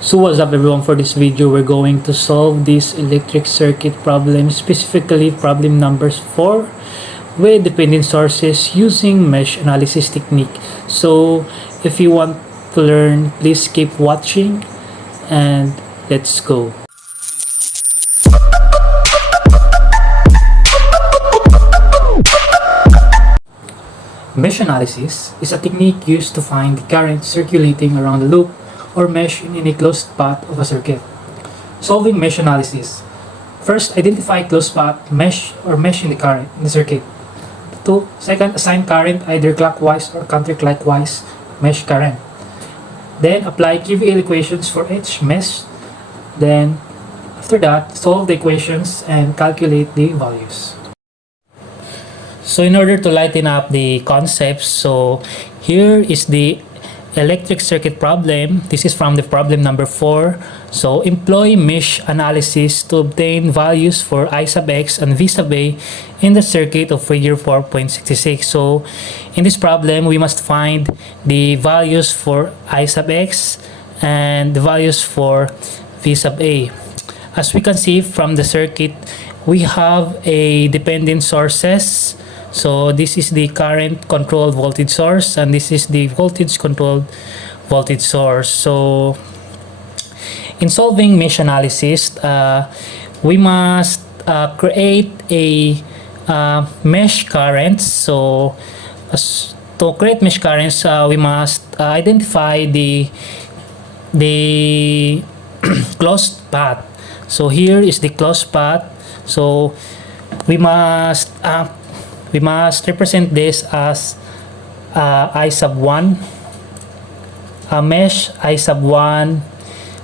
So what's up everyone, for this video we're going to solve this electric circuit problem, specifically problem numbers 4 with dependent sources using mesh analysis technique. So if you want to learn, please keep watching and let's go. Mesh analysis is a technique used to find the current circulating around the loop or mesh in any closed path of a circuit. Solving mesh analysis. First, identify closed path, mesh or mesh in the current in the circuit. Second, assign current either clockwise or counterclockwise mesh current. Then apply KVL equations for each mesh. Then after that, solve the equations and calculate the values. So in order to lighten up the concepts, so here is the electric circuit problem. This is from the problem number 4. So employ mesh analysis to obtain values for I sub x and V sub a in the circuit of figure 4.66. So in this problem, we must find the values for I sub x and the values for V sub a. As we can see from the circuit, we have a dependent sources. So this is the current controlled voltage source and this is the voltage controlled voltage source. So in solving mesh analysis, we must create a mesh currents. So to create mesh currents, we must identify the closed path. So here is the closed path. So we must represent this as I sub 1, a mesh I sub 1.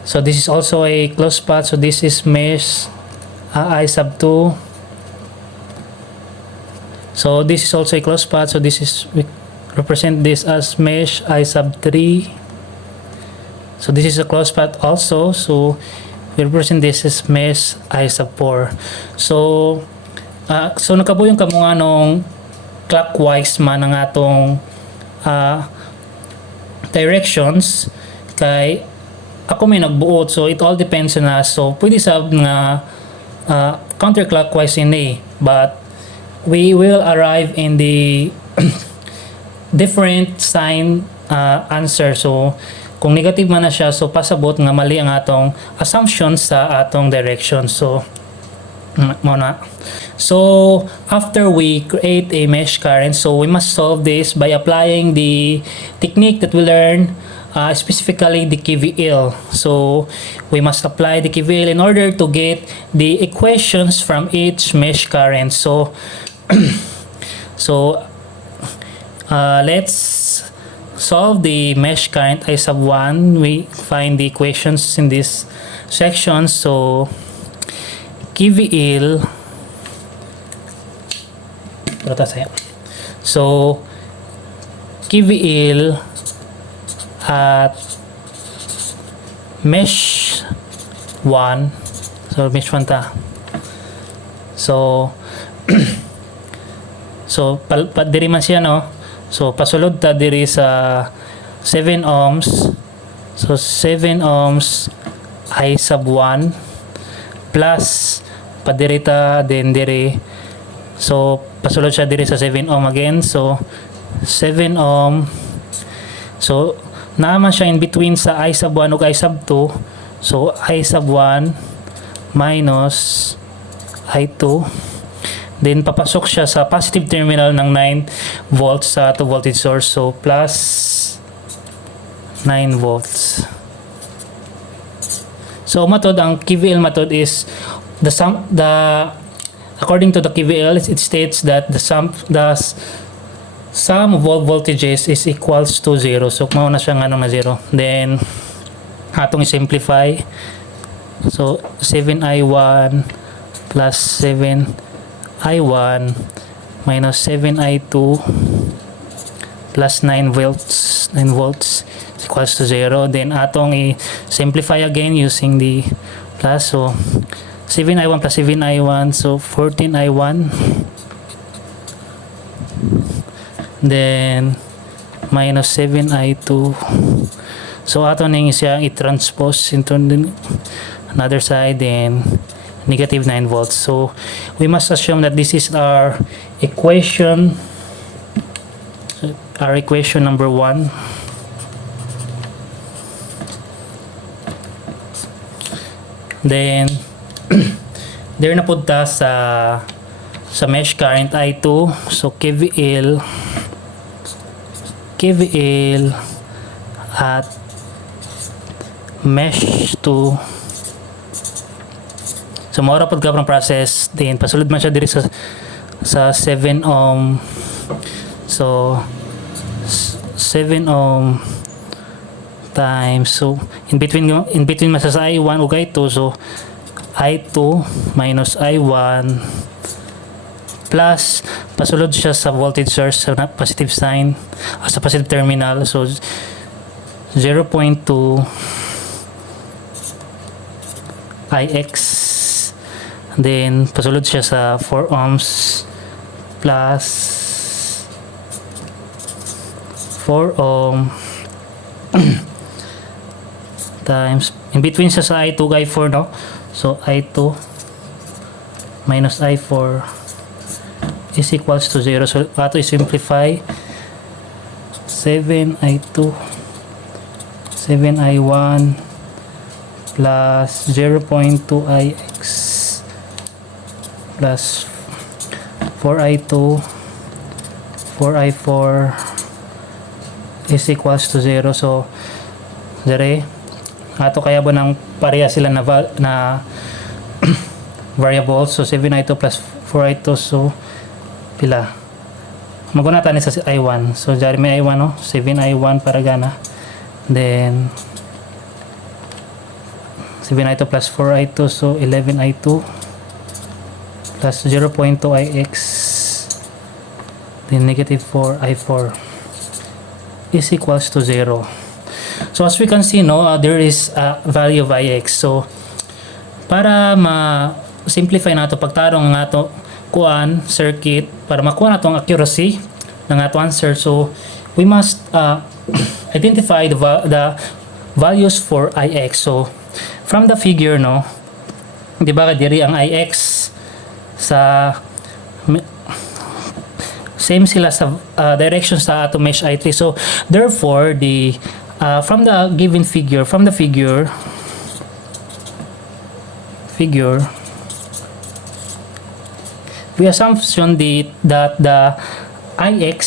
So this is also a closed path. So this is mesh I sub 2. So this is also a closed path. So this is, we represent this as mesh I sub 3. So this is a closed path also. So we represent this as mesh I sub 4. So nakabuyong kamo nga nung clockwise man ang atong directions kay ako may nagbuot, so it all depends on us. So pwede sab nga counterclockwise in A, but we will arrive in the different sign answer. So kung negative man na siya, so pasabot nga mali ang atong assumptions sa atong direction. So muna. So after we create a mesh current, so we must solve this by applying the technique that we learned, specifically the KVL. So we must apply the KVL in order to get the equations from each mesh current. So let's solve the mesh current I sub 1. We find the equations in this section. So KVL, so KVL at mesh 1, so mesh 1 ta. So so diri man siya, no? So pasulod ta diri sa 7 ohms. So 7 ohms I sub 1 plus padirita din diri, so pasulod siya diri sa 7 ohm again. So 7 ohm, so naman siya in between sa I sub 1 ug I sub 2. So I sub 1 minus I2, then papasok siya sa positive terminal ng 9 volts sa to voltage source. So plus 9 volts. So method, ang KVL method is according to the KVL, it states that the sum of all voltages is equals to 0. So mao na siya nga na 0. Then atong i-simplify. So 7i1 plus 7i1 minus 7i2 plus 9 volts is equals to 0. Then atong i-simplify again using the plus. So 7i1 plus 7i1, so 14i1, then minus 7i2, So ato ning siya i-transpose into another side, then negative 9 volts. So we must assume that this is our equation number 1. Then there na punta sa mesh current I2. So KVL at mesh 2. So maura pod ka ng process, then pasulod man siya diri sa 7 ohm. So 7 ohm times, so in between masa sa I1 ug I2, so I2 minus I1 plus pasulod siya sa voltage source sa positive sign, sa positive terminal, so 0.2 Ix, then pasulod siya sa 4 ohms plus 4 ohm times, in between siya sa I2 I4, no? So I2 minus I4 is equals to 0. So ato i-simplify, 7I2 7I1 plus 0.2 Ix plus 4I2 4I4 is equals to 0. So dere ato kaya ba ng pareha sila na variables. So 7I2 plus 4I2, so pila magunatan ni sa I1. So dere may I1, no? 7I1 para gana, then 7I2 plus 4I2, so 11I2 plus 0.2 Ix, then negative 4I4 is equals to 0. So as we can see, no, there is a value of Ix. So para ma-simplify nato pagtarong ng ato kuan circuit, para makuha nato ang accuracy ng ato answer, so we must identify the values for Ix. So from the figure, no, di ba diri ang Ix sa same sila sa direction sa ato mesh I3. So therefore the from the given figure, we assumption that the Ix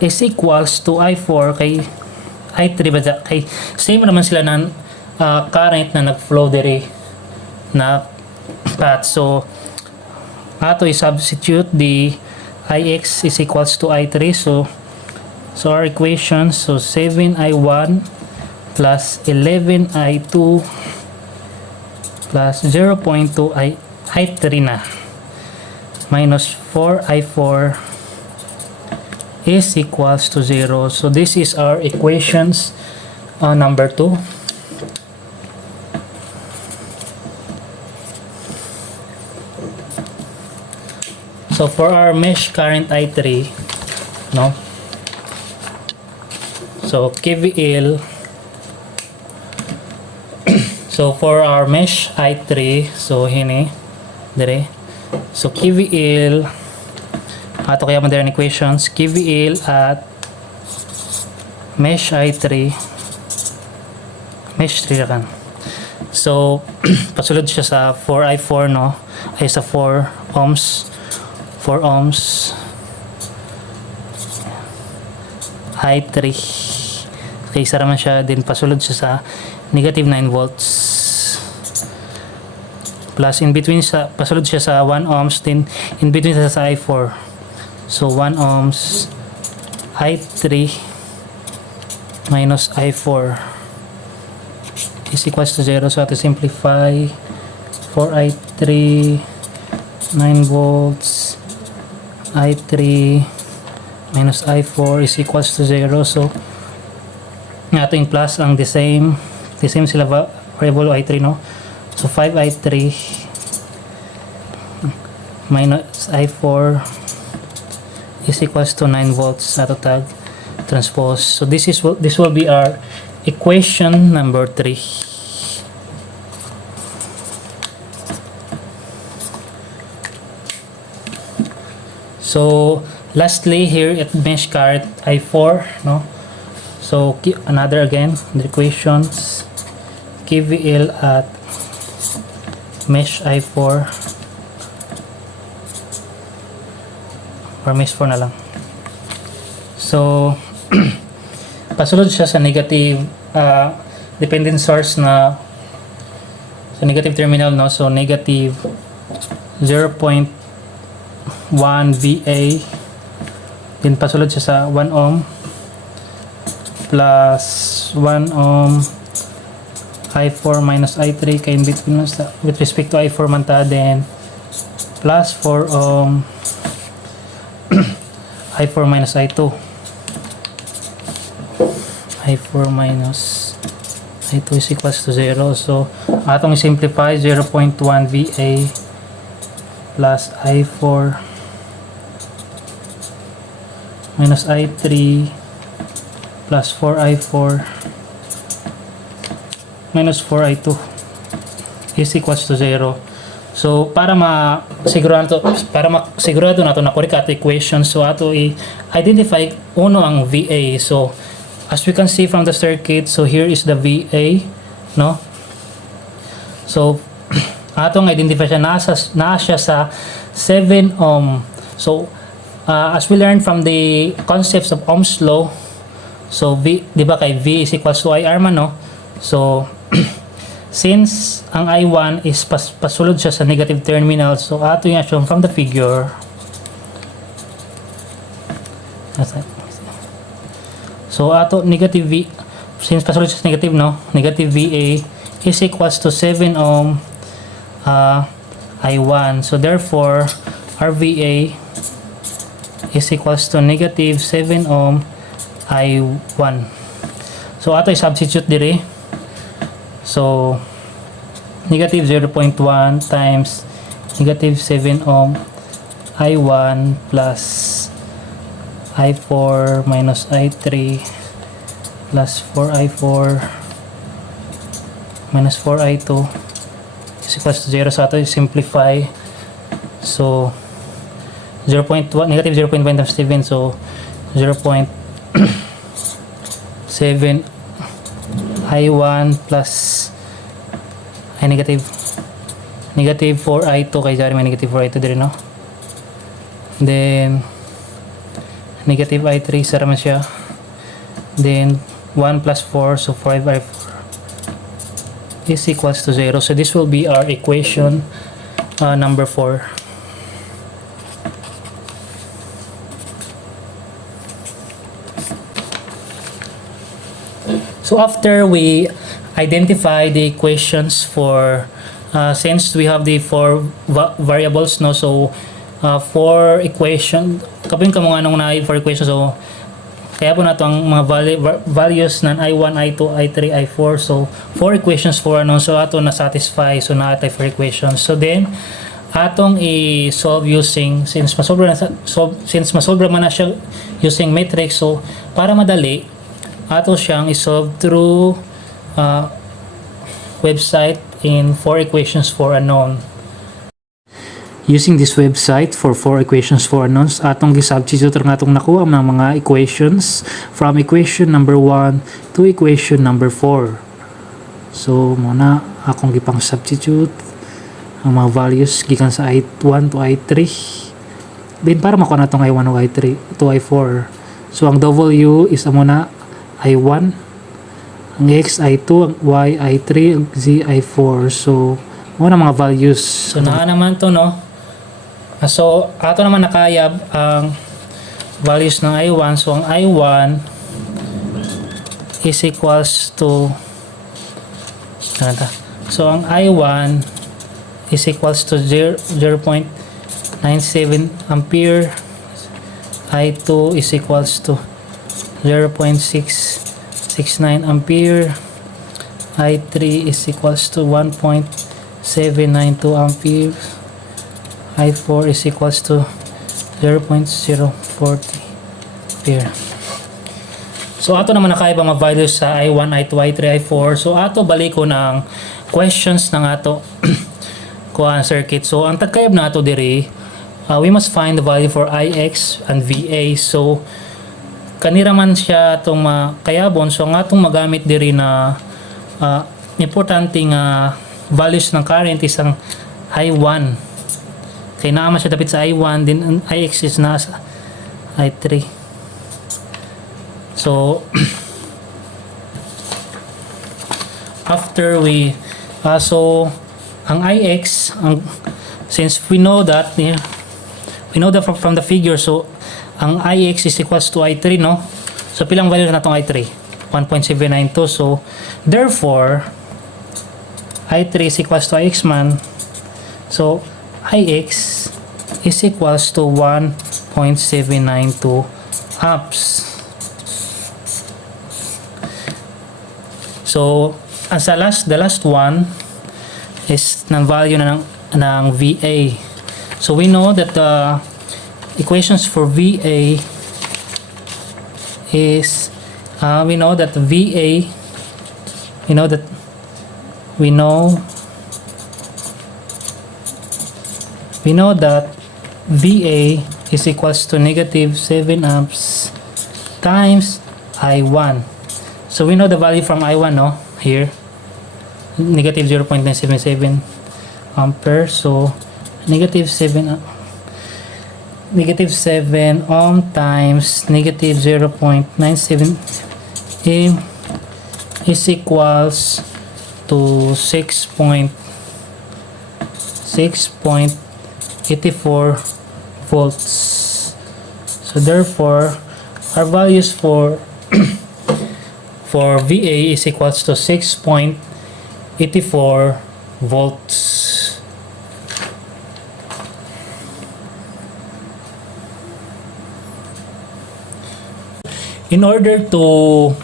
is equals to I4 kay I3 ba kay same naman sila ng current na nag-flow diri na path. So ato i-substitute the Ix is equals to I3. So our equation, so 7I1 plus 11I2 plus 0.2 I3 na minus 4I4 is equals to 0. So this is our equations number 2. So for our mesh current I3, no, so KVL, so for our mesh I3, so hini dire, so KVL ato kaya man dire equations, KVL at mesh I3, mesh 3 kan. So pasulod siya sa 4I4, no, ay sa 4 ohms I3 kaysa naman siya, din pasulod siya sa negative 9 volts plus in between sa pasulod siya sa 1 ohms, din in between siya sa I4, so 1 ohms I3 minus I4 is equals to 0. So to simplify, 4I3 9 volts I3 minus I4 is equals to 0. So nga ating plus ang the same sila variable I3, no. So 5I3 minus I4 is equals to 9 volts ato tag transpose. So this will be our equation number 3. So lastly here at mesh current I4, no? So another again the equations, KVL at mesh I4 or mesh 4 na lang. So pasulod siya sa negative dependent source na sa negative terminal, no? So negative 0.1 VA, then pasulod siya sa 1 ohm plus 1 ohm I4 minus I3 kay in between with respect to I4 man ta, then plus 4 ohm I4 minus I2, I4 minus I2 is equals to 0. So atong simplify 0.1 VA plus I4 minus I3 plus 4I4 minus 4I2 is equals to 0. So para masigurado nato na correct ato equation, so ato i-identify uno ang VA. So as we can see from the circuit, so here is the VA, no? So atong identify siya nasa sa 7 ohm. So as we learned from the concepts of Ohm's law, so V, di ba kay V is equals to IR man, no? So since ang I1 is pasulod siya sa negative terminal, so ato yung assume from the figure. So ato negative V, since pasulod siya sa negative, no? Negative VA is equals to 7 ohm I1. So therefore our VA is equals to negative 7 ohm I1. So ato i-substitute dire. So negative 0.1 times negative 7 ohm I1 plus I4 minus I3 plus 4I4 minus 4I2 is equals to 0. So ato simplify. So 0.1 negative 0.1 times 7, so 0.7 I1 plus negative 4I2 kay jari may negative 4I2 din, no? Then negative I3 sa raman siya, then 1 plus 4, so 5I4 is equals to 0. So this will be our equation number 4. So after we identify the equations for since we have the 4 variables, no? So 4 equation kapin kamo nga nung na 4 equations, so kaya po nato ang mga values ng I1, I2, I3, I4. So 4 equations for ano, so ato na satisfy, so na atay 4 equations. So then atong i-solve using, since masolve man na siya using matrix, so para madali ato siyang i-solve through website in 4 equations for unknown. Using this website for 4 equations for unknowns, atong gi-substitute nga atong nakuha ng mga equations from equation number 1 to equation number 4. So muna akong gipang substitute ang mga values gikan sa I1 to I3. Then para makuha natong I1 o I3 to I4. So ang W is muna I1, ang X I2, ang Y I3, ang Z I4. So muna mga values. So naa naman to, no? So ato naman nakayab ang values ng I1. So ang I1 is equals to so ang I1 is equals to 0.97 ampere. I2 is equals to 0.669 ampere. I3 is equals to 1.792 ampere. I4 is equals to 0.040 ampere. So ato naman nakaiba mga values sa I1, I2, I3, I4. So ato balikon ang questions ng ato kuan circuit. So ang tagkayab na ato diri, we must find the value for Ix and VA. So kanira man siya atong kayabon. So ang atong magamit diri na importante nga values ng current is ang I1. Kaya naman siya dapat sa I1, din ang Ix is nasa I3. So after we so ang Ix, since we know that from the figure, so ang Ix is equals to I3, no? So pilang value na itong I3? 1.792. So therefore I3 is equals to Ix man. So Ix is equals to 1.792 amps. So as the last one is ng value ng VA. So we know that the equations for VA is we know that VA is equals to negative 7 amps times I1. So we know the value from I1, no? Here, negative 0.977 ampere. So negative 7 ohm times negative 0.97 is equals to 6.84 volts. So therefore our values for VA is equals to 6.84 volts. In order to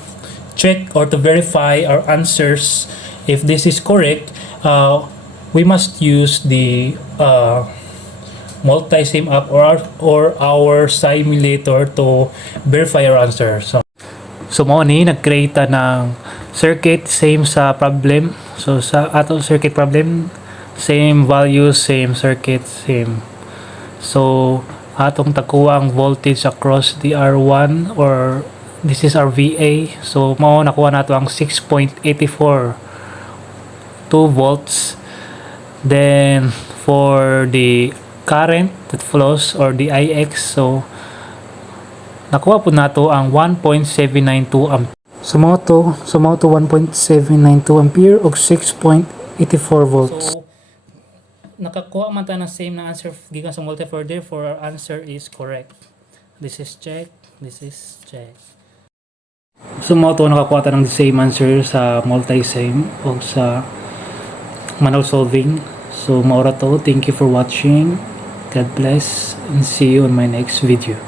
check or to verify our answers if this is correct, we must use the multi-sim app or our simulator to verify our answer. So mo ni nag-create ng circuit same sa problem. So sa ato circuit problem, same values, same circuit, same. So atong takuha ang voltage across the R1 or this is our VA. So mao nakuha nato ang 6.84 2 volts. Then for the current that flows or the Ix, so nakuha po nato ang 1.792 ampere. Sumo to 1.792 ampere o 6.84 volts. So nakakuha man ta ng same na answer gikan sa multiplier, therefore our answer is correct. This is check, this is check. Sumo to nakakuha ta ng the same answer sa multi-sim o sa manual solving. So maura to, thank you for watching. God bless and see you on my next video.